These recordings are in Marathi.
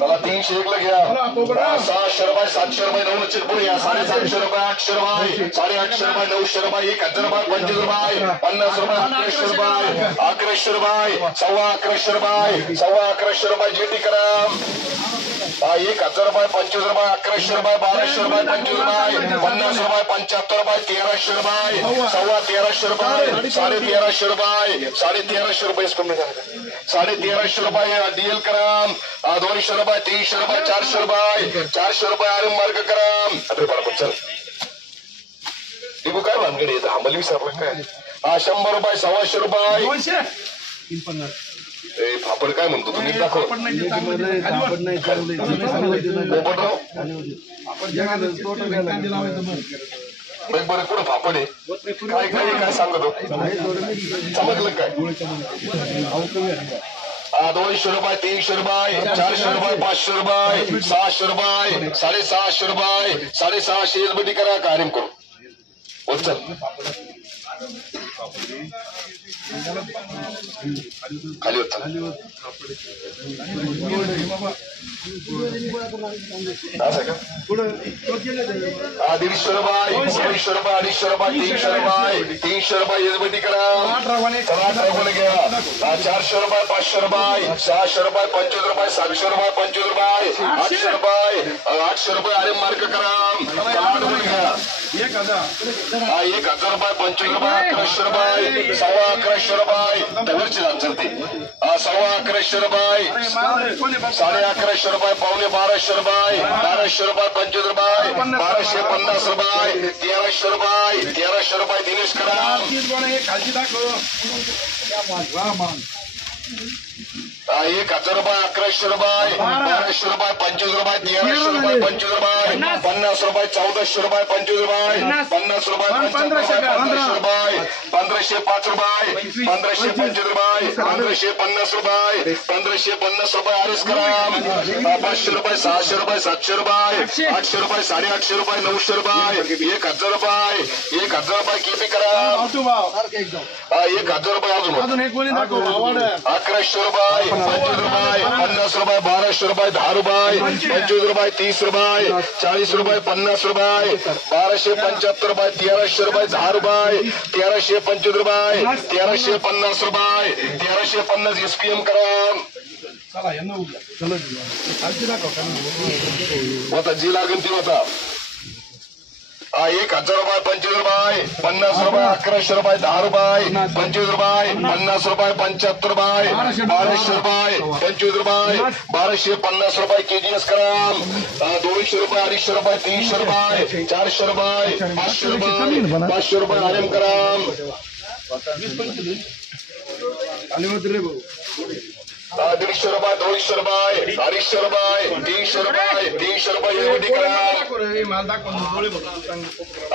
चला 301 ला घ्या 600 रुपये 700 रुपये 900 पुढे या 750 रुपये 800 रुपये 850 रुपये 900 रुपये 1000 रुपये 25 रुपये 50 रुपये 1100 रुपये 1100 रुपये 11.5 रुपये 11.5 रुपये जेटी करा 1000 रुपये 25 रुपये 1100 रुपये 1200 रुपये 25 रुपये 50 रुपये 75 रुपये 1300 रुपये 1350 रुपये 1350 रुपये 1350 रुपये इसको मिल जाएगा 1350 रुपये डीएल कराम 200 रुपये 300 रुपये 400 रुपये आरएम मार्ग कराम अरे बरोबर चल इको काय भानगड येत आम्हाला विचारलं काय 100 रुपये 125 रुपये फापड काय म्हणतो तुम्ही दाखव बरं कुठं फापड आहे काय काय काय सांगतो समजलं काय 200 रुपये 300 रुपये 400 रुपये 500 रुपये 600 रुपये 650 रुपये 650 एसबीटी करा कार्य करू चल खाली होता 150 रुपये 200 रुपये 250 रुपये 300 रुपये एसबीटी करा 8 घ्या 400 रुपये 500 रुपये 600 रुपये 25 रुपये 700 रुपये 25 रुपये 800 रुपये अरे मार्क करा 8 घ्या 1000 रुपये 25 रुपये 1100 रुपये 11.5 रुपये डबलची चलते 11.5 रुपये 11.5 रुपये 12.5 रुपये 1200 रुपये 25 रुपये 1250 रुपये 1300 रुपये दिनेश करा 1000 रुपये 1100 रुपये 1200 रुपये 25 रुपये 1300 रुपये 25 रुपये 50 रुपये 1400 रुपये 25 रुपये 50 रुपये 1500 रुपये 1505 रुपये 1525 रुपये 1550 रुपये 1550 रुपये आरएस करा 500 रुपये 600 रुपये 700 रुपये 800 रुपये 850 रुपये 900 रुपये 1000 रुपये 1000 रुपये केपी करा 1000 रुपये अजून 1100 रुपये 25 रुपये 50 रुपये 1200 रुपये 10 रुपये 25 रुपये 30 रुपये 40 रुपये 50 रुपये 1275 रुपये 1300 रुपये 10 रुपये 1325 रुपये 1350 रुपये 1350 एसपीएम करा होता जी लागेल ती होता 1000 रुपये 25 रुपये 50 रुपये 1100 रुपये 10 रुपये 25 रुपये 50 रुपये 75 रुपये 1200 रुपये 25 रुपये 1250 रुपये केजीएस कराम 200 रुपये 250 रुपये 300 रुपये 400 रुपये 500 रुपये आरएम कराम 150 रुपये 200 रुपये 250 रुपये 300 रुपये 300 रुपये एवढी करा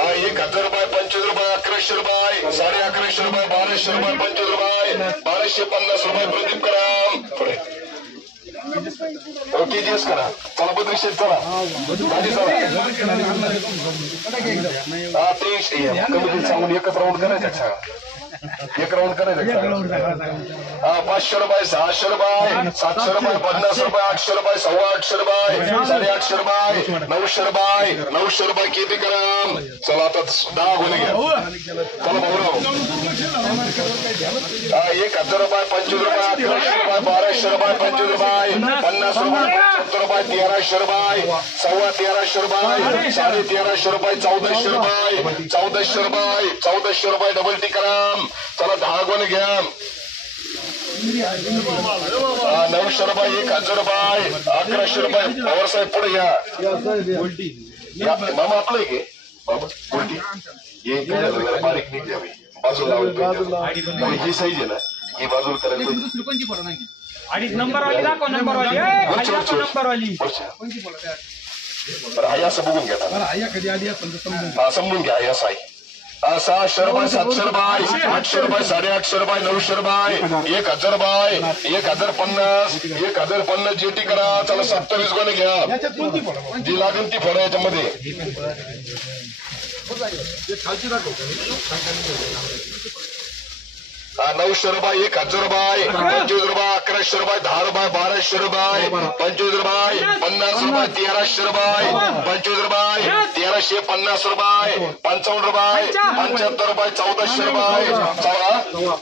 1000 रुपये 25 रुपये 1100 रुपये 1150 रुपये 1200 रुपये 25 रुपये 1250 रुपये प्रदीप करा केजीएस करा चला 3200 चला कमी सांगून एकच राऊंड करायचा एक राऊंड करायचं 500 रुपये 600 रुपये 700 रुपये 50 रुपये 800 रुपये 850 रुपये 850 रुपये 900 रुपये किती करा चला आता 10 गुन्हे घ्या चला भाऊ 1000 रुपये 25 रुपये 1100 रुपये 1200 रुपये 25 रुपये 50 रुपये 75 रुपये 1300 रुपये 1350 रुपये 1350 रुपये 1400 रुपये 1400 रुपये डबल टी करा चला 10 गुन्हे घ्या 900 रुपये 1000 रुपये 1100 रुपये पवार साहेब पुढे घ्या मामा आपलं की बाबा ये बारीक नाही द्यावी बाजूला ही साईज आहे ना ही बाजूला करायला नंबर वाली दाखव नंबर वाली आई असं बघून घ्या समजून घ्या आई असं आहे 600 रुपये 700 रुपये 800 रुपये 850 रुपये 900 रुपये 1000 रुपये 1050 1050 जीटी करा चला 27 गुन्हे घ्या जी लागेल ती फळं याच्यामध्ये 900 रुपये 1000 रुपये 25 रुपये 1100 रुपये 10 रुपये 1200 रुपये 25 रुपये 50 रुपये 1300 रुपये 25 रुपये 1350 रुपये 55 रुपये 75 रुपये 1400 रुपये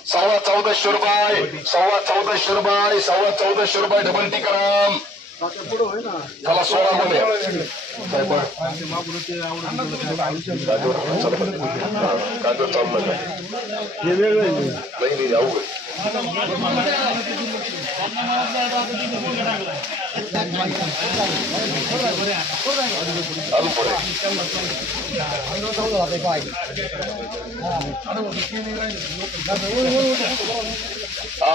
1400 रुपये 1400 रुपये 1400 रुपये डबल टिकराम चला 16 मध्ये नाही अवघड अजून पुढे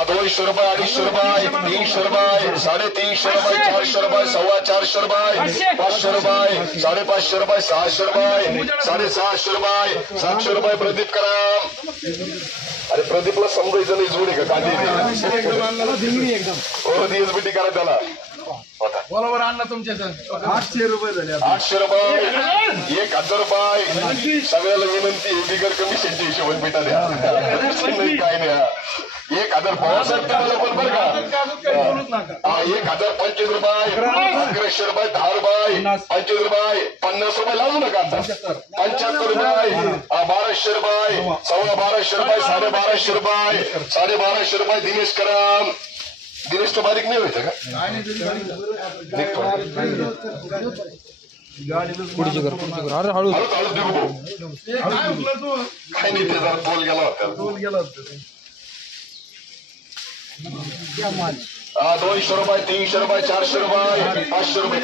200 रुपये 250 रुपये 300 रुपये 350 रुपये 400 रुपये 450 रुपये 500 रुपये 550 रुपये 600 रुपये 750 रुपये 700 रुपये प्रदीप कराम अरे प्रदीपला समजायचं नाही जोडी का कांदी एसबीटी करा त्याला बरोबर आणला तुमच्या 800 रुपये झाले 800 रुपये 1000 रुपये सगळ्याला विनंती बिगर कमिशनच्या हिशोबात भेटा द्या काय नाही 1000 पावसासाठी मला पण बरं का 1025 रुपये 1100 रुपये 10 रुपये 25 रुपये 50 रुपये लावू नका आता 75 रुपये 1200 रुपये 1250 रुपये 1250 रुपये 1250 रुपये दिनेश कराम दिनेश तो बारीक नाही व्हायचं का हळू काय नाही ते जरा तोल गेला होता 200 रुपये 300 रुपये 400 रुपये 500 रुपये